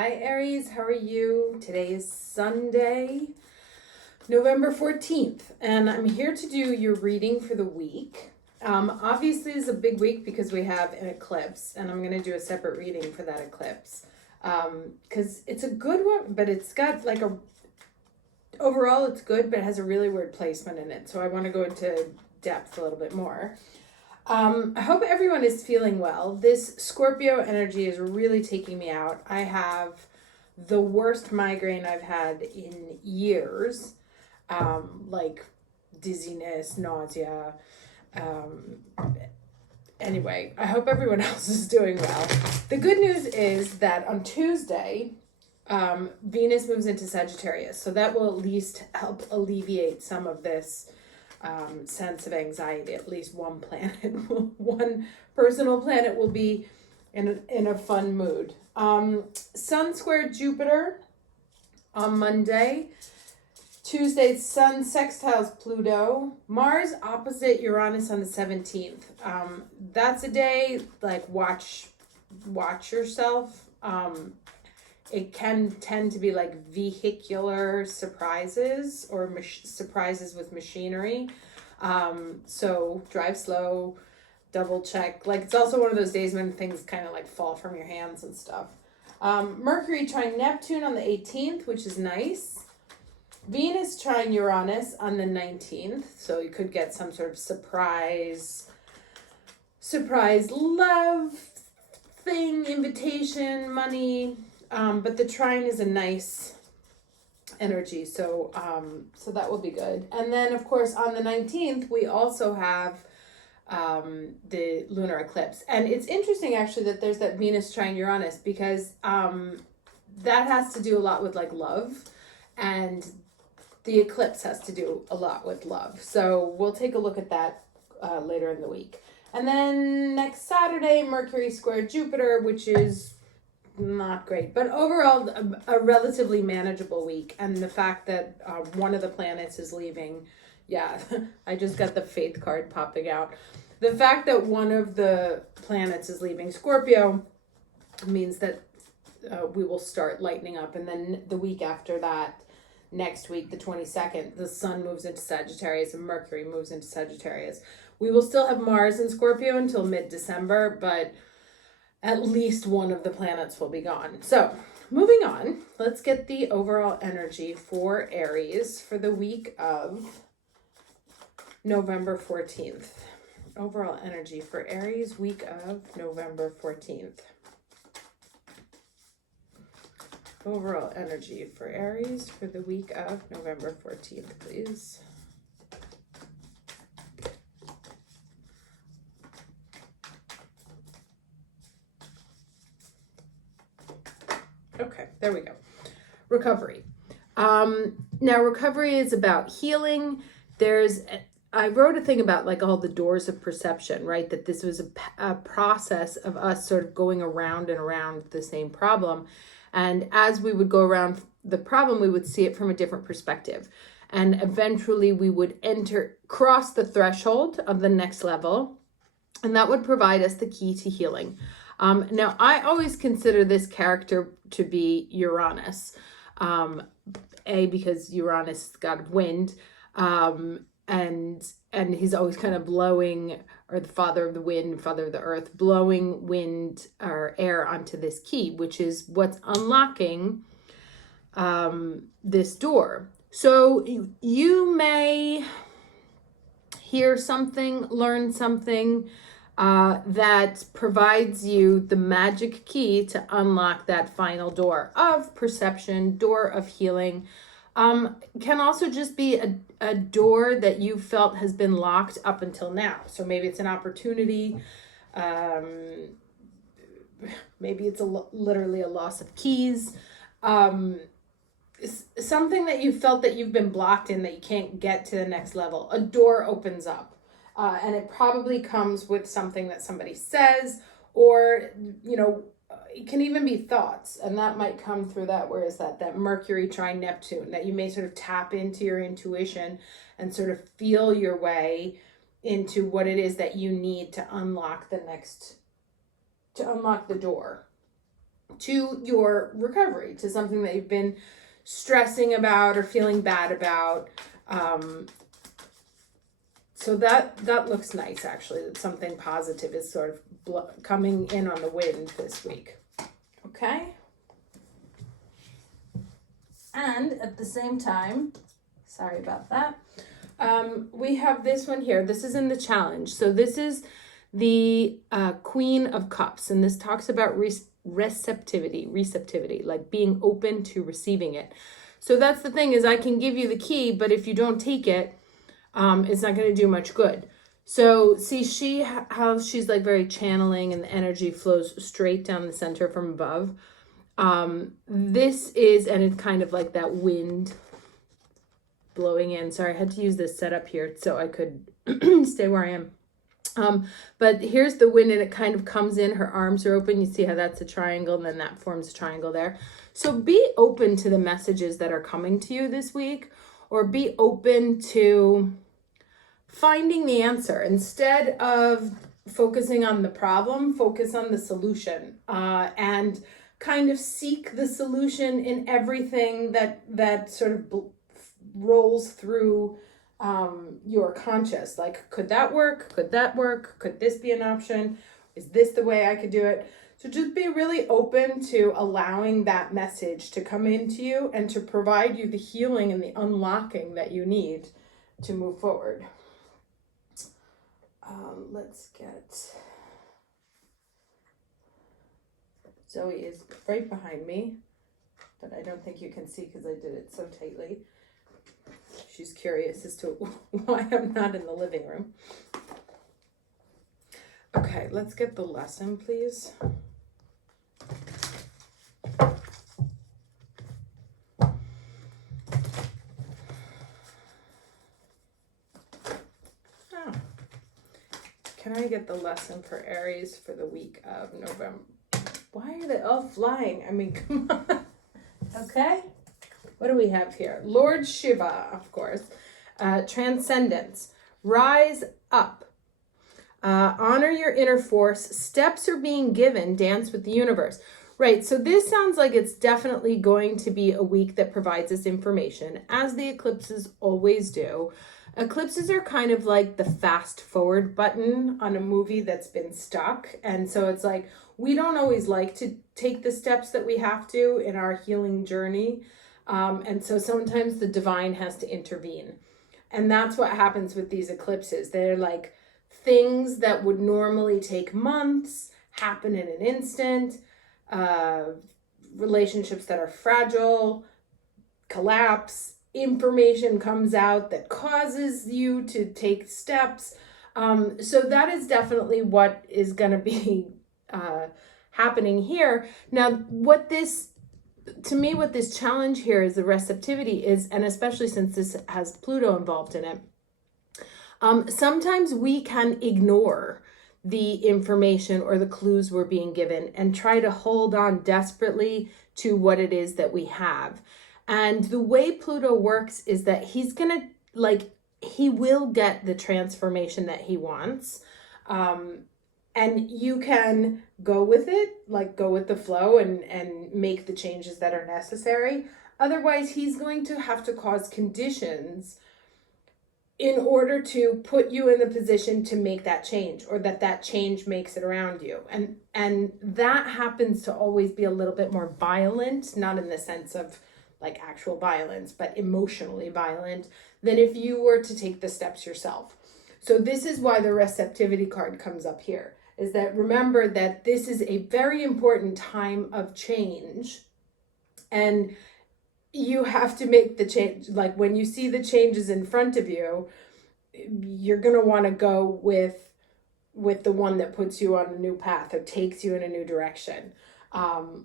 Hi Aries, how are you? Today is Sunday, November 14th, and I'm here to do your reading for the week. Obviously, it's a big week because we have an eclipse, and I'm going to do a separate reading for that eclipse. Because it's a good one, but it's got like overall it's good, but it has a really weird placement in it. So I want to go into depth a little bit more. I hope everyone is feeling well. This Scorpio energy is really taking me out. I have the worst migraine I've had in years, like dizziness, nausea. Anyway, I hope everyone else is doing well. The good news is that on Tuesday, Venus moves into Sagittarius, so that will at least help alleviate some of this sense of anxiety. At least one planet, one personal planet will be in a fun mood. Sun square Jupiter on Monday. Tuesday, Sun sextiles Pluto. Mars opposite Uranus on the 17th. That's a day like watch yourself. It can tend to be like vehicular surprises or surprises with machinery. So drive slow, double check. Like it's also one of those days when things kind of like fall from your hands and stuff. Mercury trine Neptune on the 18th, which is nice. Venus trine Uranus on the 19th. So you could get some sort of surprise love thing, invitation, money. But the trine is a nice energy, so that will be good. And then, of course, on the 19th, we also have the lunar eclipse. And it's interesting, actually, that there's that Venus trine Uranus, because that has to do a lot with, like, love. And the eclipse has to do a lot with love. So we'll take a look at that later in the week. And then next Saturday, Mercury square Jupiter, which is not great, but overall a relatively manageable week. And the fact that one of the planets is leaving, yeah, I just got the faith card popping out. The fact that one of the planets is leaving Scorpio means that we will start lightening up. And then the week after that, next week, the 22nd, the Sun moves into Sagittarius and Mercury moves into Sagittarius. We will still have Mars in Scorpio until mid-December, but at least one of the planets will be gone. So moving on, let's get the overall energy for Aries for the week of November 14th. Overall energy for Aries, week of November 14th. Overall energy for Aries for the week of November 14th, please. Okay, there we go. Recovery. Now recovery is about healing. I wrote a thing about like all the doors of perception, right? That this was a process of us sort of going around and around the same problem. And as we would go around the problem, we would see it from a different perspective. And eventually we would cross the threshold of the next level. And that would provide us the key to healing. Now, I always consider this character to be Uranus. Because Uranus is god of wind. And he's always kind of blowing, or the father of the wind, father of the earth, blowing wind or air onto this key, which is what's unlocking this door. So you may hear something, learn something that provides you the magic key to unlock that final door of perception, door of healing. Can also just be a door that you felt has been locked up until now. So maybe it's an opportunity. Maybe it's literally a loss of keys. Something that you felt that you've been blocked in, that you can't get to the next level. A door opens up. And it probably comes with something that somebody says, or, it can even be thoughts, and that might come through that, where is that Mercury trine Neptune, that you may sort of tap into your intuition and sort of feel your way into what it is that you need to unlock the door. to your recovery, to something that you've been stressing about or feeling bad about. So that looks nice, actually, that something positive is sort of coming in on the wind this week. Okay? And at the same time, sorry about that, we have this one here. This is in the challenge. So this is the Queen of Cups, and this talks about receptivity, like being open to receiving it. So that's the thing, is I can give you the key, but if you don't take it, it's not going to do much good. So see, how she's like very channeling, and the energy flows straight down the center from above. This is, and it's kind of like that wind blowing in. Sorry, I had to use this setup here so I could stay where I am. But here's the wind, and it kind of comes in, her arms are open. You see how that's a triangle, and then that forms a triangle there. So be open to the messages that are coming to you this week, or be open to finding the answer. Instead of focusing on the problem, focus on the solution, and kind of seek the solution in everything that sort of rolls through your conscious. Like, could that work? Could that work? Could this be an option? Is this the way I could do it? So just be really open to allowing that message to come into you and to provide you the healing and the unlocking that you need to move forward. Let's get... Zoe is right behind me, but I don't think you can see because I did it so tightly. She's curious as to why I'm not in the living room. Okay, let's get the lesson, please. Can I get the lesson for Aries for the week of November? Why are they all flying? I mean, come on. Okay. What do we have here? Lord Shiva, of course. Transcendence. Rise up. Honor your inner force. Steps are being given. Dance with the universe. Right. So this sounds like it's definitely going to be a week that provides us information, as the eclipses always do. Eclipses are kind of like the fast forward button on a movie that's been stuck. And so it's like, we don't always like to take the steps that we have to in our healing journey. And so sometimes the divine has to intervene. And that's what happens with these eclipses. They're like things that would normally take months, happen in an instant. Relationships that are fragile, collapse. Information comes out that causes you to take steps. So that is definitely what is going to be happening here. Now, what this challenge here is the receptivity is, and especially since this has Pluto involved in it, sometimes we can ignore the information or the clues we're being given and try to hold on desperately to what it is that we have. And the way Pluto works is that he's gonna, he will get the transformation that he wants. And you can go with it, go with the flow and make the changes that are necessary. Otherwise, he's going to have to cause conditions in order to put you in the position to make that change, or that change makes it around you. And that happens to always be a little bit more violent, not in the sense of actual violence, but emotionally violent, than if you were to take the steps yourself. So this is why the receptivity card comes up here, is that remember that this is a very important time of change, and you have to make the change. Like, when you see the changes in front of you, you're going to want to go with the one that puts you on a new path or takes you in a new direction.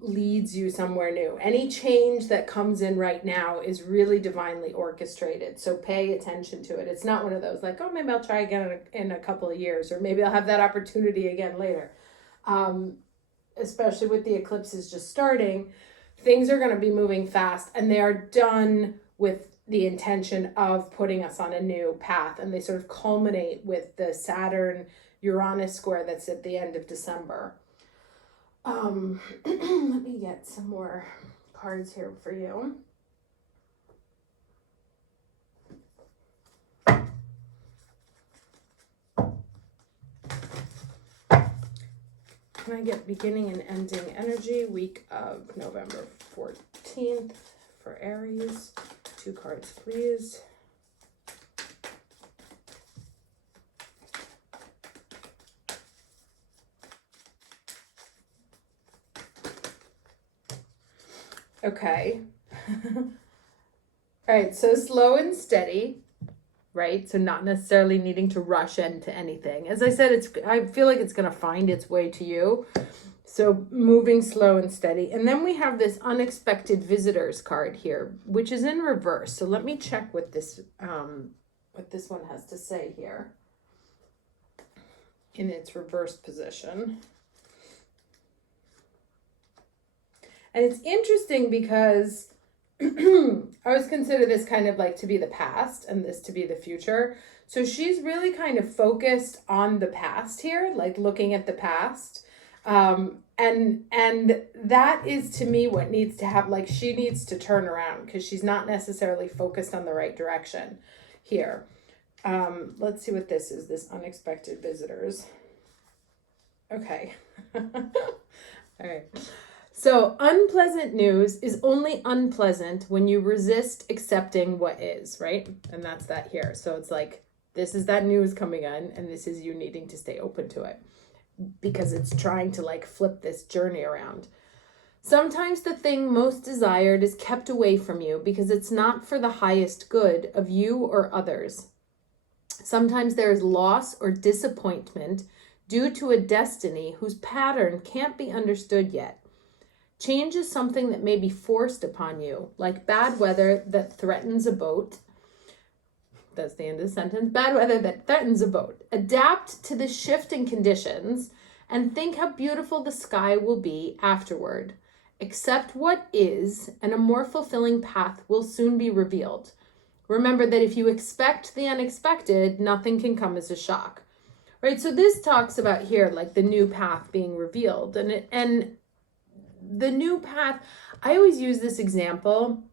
Leads you somewhere new. Any change that comes in right now is really divinely orchestrated. So pay attention to it. It's not one of those oh, maybe I'll try again in a couple of years, or maybe I'll have that opportunity again later. Especially with the eclipses just starting, things are going to be moving fast, and they are done with the intention of putting us on a new path. And they sort of culminate with the Saturn-Uranus square that's at the end of December. Let me get some more cards here for you. Can I get beginning and ending energy, week of November 14th for Aries? 2 cards, please. Okay. All right, so slow and steady, right? So not necessarily needing to rush into anything. As I said, I feel like it's going to find its way to you. So moving slow and steady. And then we have this unexpected visitors card here, which is in reverse. So let me check what this one has to say here in its reverse position. And it's interesting because I always consider this kind of like to be the past and this to be the future. So she's really kind of focused on the past here, like looking at the past. And that is to me what needs to have, like she needs to turn around because she's not necessarily focused on the right direction here. Let's see what this is, this unexpected visitors. Okay. All right. So unpleasant news is only unpleasant when you resist accepting what is, right? And that's that here. So it's like, this is that news coming in, and this is you needing to stay open to it because it's trying to like flip this journey around. Sometimes the thing most desired is kept away from you because it's not for the highest good of you or others. Sometimes there is loss or disappointment due to a destiny whose pattern can't be understood yet. Change is something that may be forced upon you, like bad weather that threatens a boat. That's the end of the sentence. Bad weather that threatens a boat. Adapt to the shifting conditions and think how beautiful the sky will be afterward. Accept what is, and a more fulfilling path will soon be revealed. Remember that if you expect the unexpected, nothing can come as a shock. Right? So this talks about here, like the new path being revealed. And the new path, I always use this example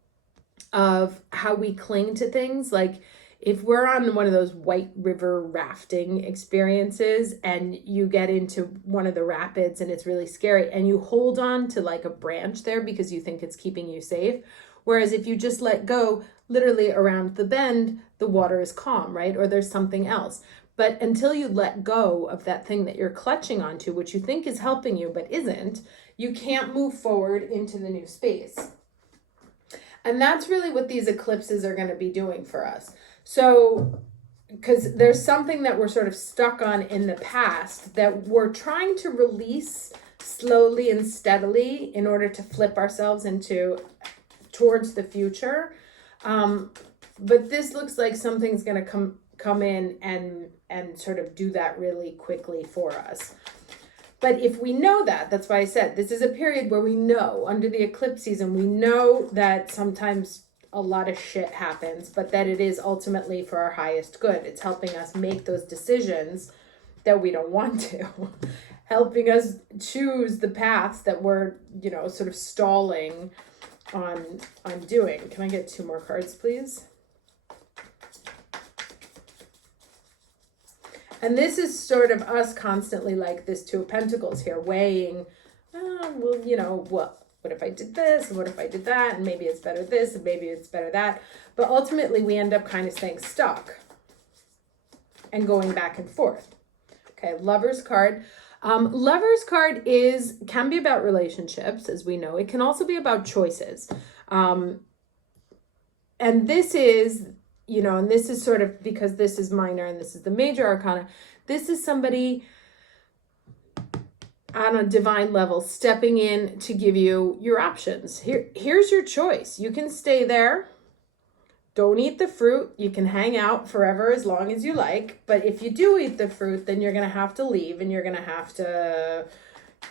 of how we cling to things. Like if we're on one of those white river rafting experiences and you get into one of the rapids and it's really scary and you hold on to like a branch there because you think it's keeping you safe. Whereas if you just let go literally around the bend, the water is calm, right? Or there's something else. But until you let go of that thing that you're clutching onto, which you think is helping you but isn't, you can't move forward into the new space. And that's really what these eclipses are going to be doing for us. So, because there's something that we're sort of stuck on in the past that we're trying to release slowly and steadily in order to flip ourselves towards the future. But this looks like something's going to come in and sort of do that really quickly for us. But if we know that, that's why I said this is a period where we know under the eclipse season, we know that sometimes a lot of shit happens, but that it is ultimately for our highest good. It's helping us make those decisions that we don't want to, helping us choose the paths that we're, sort of stalling on doing. Can I get 2 more cards, please? And this is sort of us constantly like this 2 of Pentacles here, weighing, what if I did this? And what if I did that? And maybe it's better this, and maybe it's better that. But ultimately, we end up kind of staying stuck and going back and forth. Okay, Lover's card. Lover's card can be about relationships, as we know. It can also be about choices. And this is... and this is sort of, because this is minor and this is the major arcana, this is somebody on a divine level stepping in to give you your options. Here's your choice. You can stay there. Don't eat the fruit. You can hang out forever as long as you like. But if you do eat the fruit, then you're going to have to leave and you're going to have to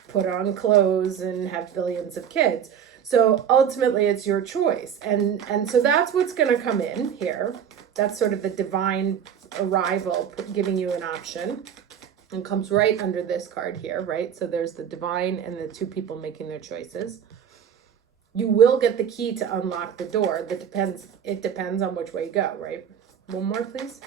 put on clothes and have billions of kids. So ultimately it's your choice. And so that's what's going to come in here. That's sort of the divine arrival giving you an option. and comes right under this card here, right? So there's the divine and the two people making their choices. You will get the key to unlock the door. It depends on which way you go, right? One more, please.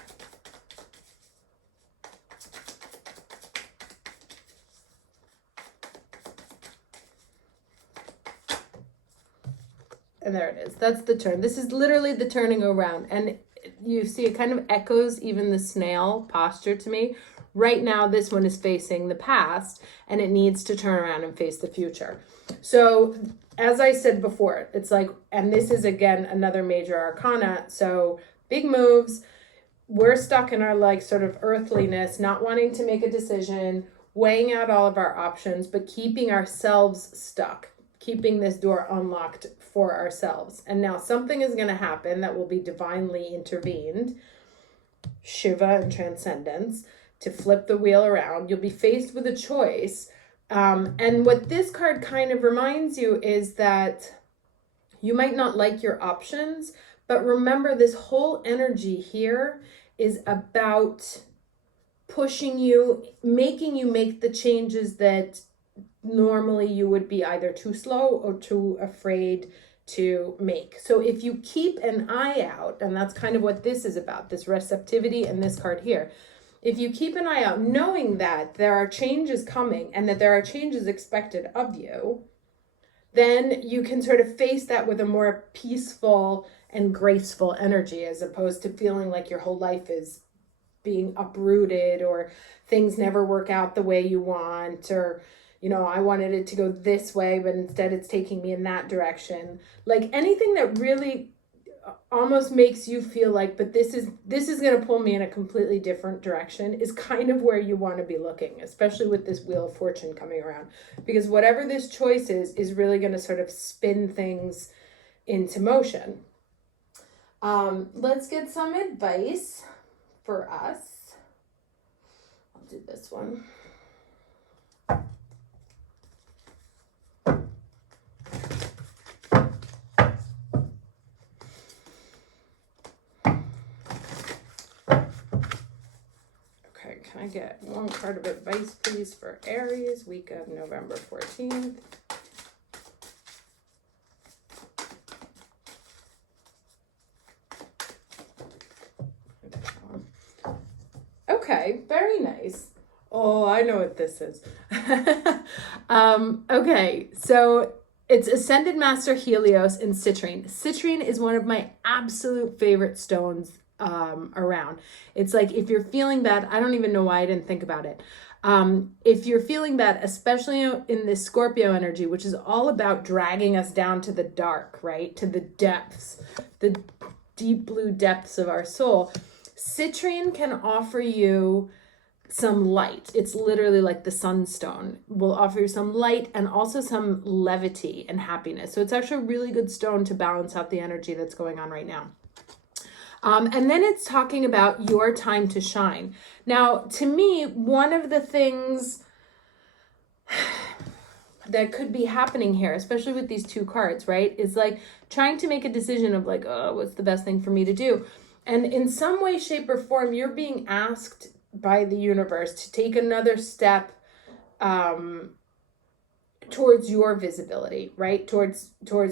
And there it is. That's the turn. This is literally the turning around. And you see it kind of echoes even the snail posture to me. Right now, this one is facing the past and it needs to turn around and face the future. So as I said before, it's like, and this is again, another major arcana. So big moves. We're stuck in our like sort of earthliness, not wanting to make a decision, weighing out all of our options, but keeping ourselves stuck, keeping this door unlocked for ourselves. And now something is going to happen that will be divinely intervened, Shiva and transcendence, to flip the wheel around. You'll be faced with a choice. And what this card kind of reminds you is that you might not like your options, but remember this whole energy here is about pushing you, making you make the changes that normally you would be either too slow or too afraid to make. So if you keep an eye out, and that's kind of what this is about, this receptivity and this card here. If you keep an eye out, knowing that there are changes coming and that there are changes expected of you, then you can sort of face that with a more peaceful and graceful energy, as opposed to feeling like your whole life is being uprooted or things never work out the way you want, or, you know, I wanted it to go this way, but instead it's taking me in that direction. Like anything that really almost makes you feel like, but this is going to pull me in a completely different direction, is kind of where you want to be looking, especially with this Wheel of Fortune coming around, because whatever this choice is really going to sort of spin things into motion. Let's get some advice for us. I'll do this one. Can I get one card of advice, please, for Aries, week of November 14th? Okay, very nice. Oh, I know what this is. Okay, so it's Ascended Master Helios and citrine. Citrine is one of my absolute favorite stones around. It's like, if you're feeling bad, I don't even know why I didn't think about it. If you're feeling bad, especially in this Scorpio energy, which is all about dragging us down to the dark, right? To the depths, the deep blue depths of our soul. Citrine can offer you some light. It's literally like the sunstone. Will offer you some light and also some levity and happiness. So it's actually a really good stone to balance out the energy that's going on right now. And then it's talking about your time to shine. Now, to me, one of the things that could be happening here, especially with these two cards, right, is like trying to make a decision of like, oh, what's the best thing for me to do? And in some way, shape, or form, you're being asked by the universe to take another step towards your visibility, right? Towards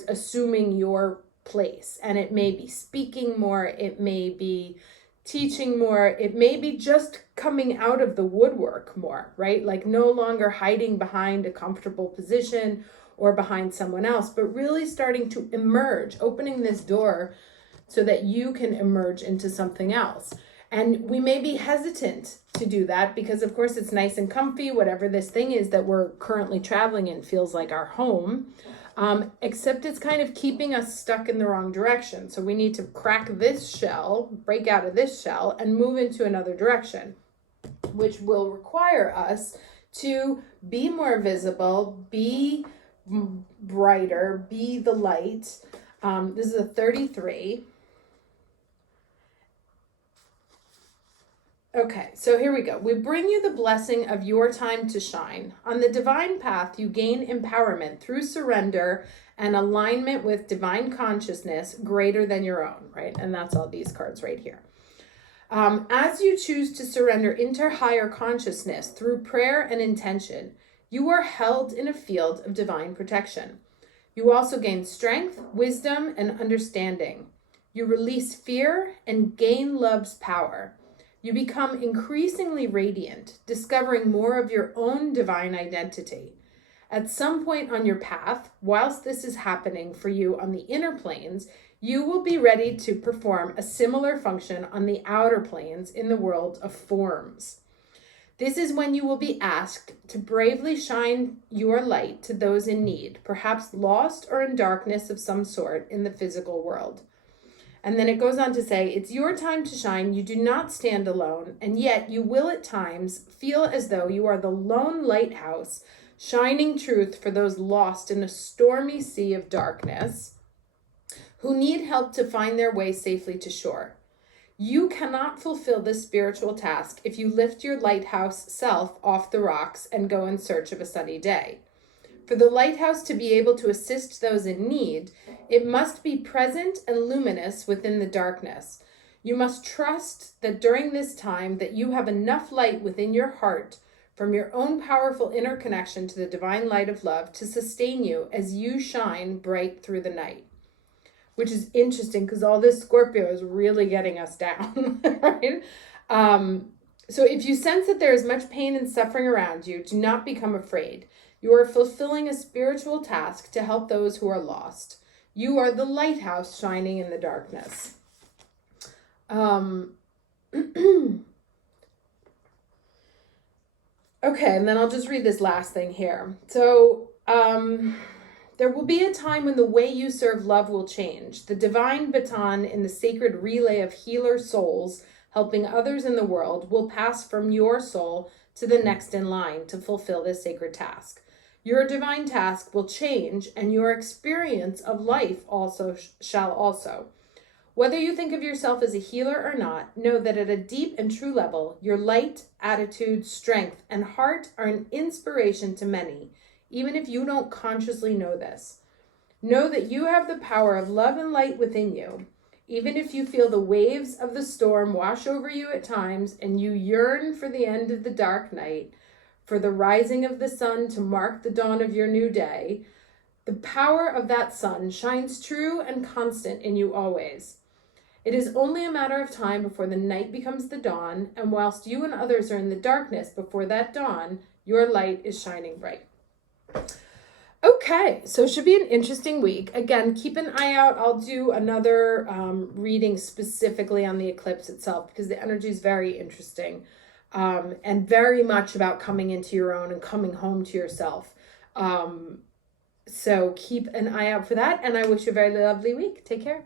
assuming your place. And it may be speaking more, it may be teaching more, it may be just coming out of the woodwork more, right? Like no longer hiding behind a comfortable position or behind someone else, but really starting to emerge, opening this door so that you can emerge into something else. And we may be hesitant to do that because, of course, it's nice and comfy. Whatever this thing is that we're currently traveling in feels like our home, except it's kind of keeping us stuck in the wrong direction. So we need to crack this shell, break out of this shell, and move into another direction, which will require us to be more visible, be brighter, be the light. This is a 33. Okay, so here we go. We bring you the blessing of your time to shine. On the divine path, you gain empowerment through surrender and alignment with divine consciousness greater than your own, right? And that's all these cards right here. As you choose to surrender into higher consciousness through prayer and intention, you are held in a field of divine protection. You also gain strength, wisdom, and understanding. You release fear and gain love's power. You become increasingly radiant, discovering more of your own divine identity. At some point on your path, whilst this is happening for you on the inner planes, you will be ready to perform a similar function on the outer planes in the world of forms. This is when you will be asked to bravely shine your light to those in need, perhaps lost or in darkness of some sort in the physical world. And then it goes on to say, it's your time to shine. You do not stand alone, and yet you will at times feel as though you are the lone lighthouse, shining truth for those lost in a stormy sea of darkness who need help to find their way safely to shore. You cannot fulfill this spiritual task if you lift your lighthouse self off the rocks and go in search of a sunny day. For the lighthouse to be able to assist those in need, it must be present and luminous within the darkness. You must trust that during this time that you have enough light within your heart from your own powerful inner connection to the divine light of love to sustain you as you shine bright through the night. Which is interesting because all this Scorpio is really getting us down, right? So if you sense that there is much pain and suffering around you, do not become afraid. You are fulfilling a spiritual task to help those who are lost. You are the lighthouse shining in the darkness. Okay, and then I'll just read this last thing here. So, there will be a time when the way you serve love will change. The divine baton in the sacred relay of healer souls helping others in the world will pass from your soul to the next in line to fulfill this sacred task. Your divine task will change, and your experience of life also shall also. Whether you think of yourself as a healer or not, know that at a deep and true level, your light, attitude, strength, and heart are an inspiration to many, even if you don't consciously know this. Know that you have the power of love and light within you, even if you feel the waves of the storm wash over you at times and you yearn for the end of the dark night, for the rising of the sun to mark the dawn of your new day. The power of that sun shines true and constant in you always. It is only a matter of time before the night becomes the dawn, and whilst you and others are in the darkness before that dawn, your light is shining bright. Okay, so it should be an interesting week. Again, keep an eye out. I'll do another reading specifically on the eclipse itself because the energy is very interesting and very much about coming into your own and coming home to yourself. So keep an eye out for that, and I wish you a very lovely week. Take care.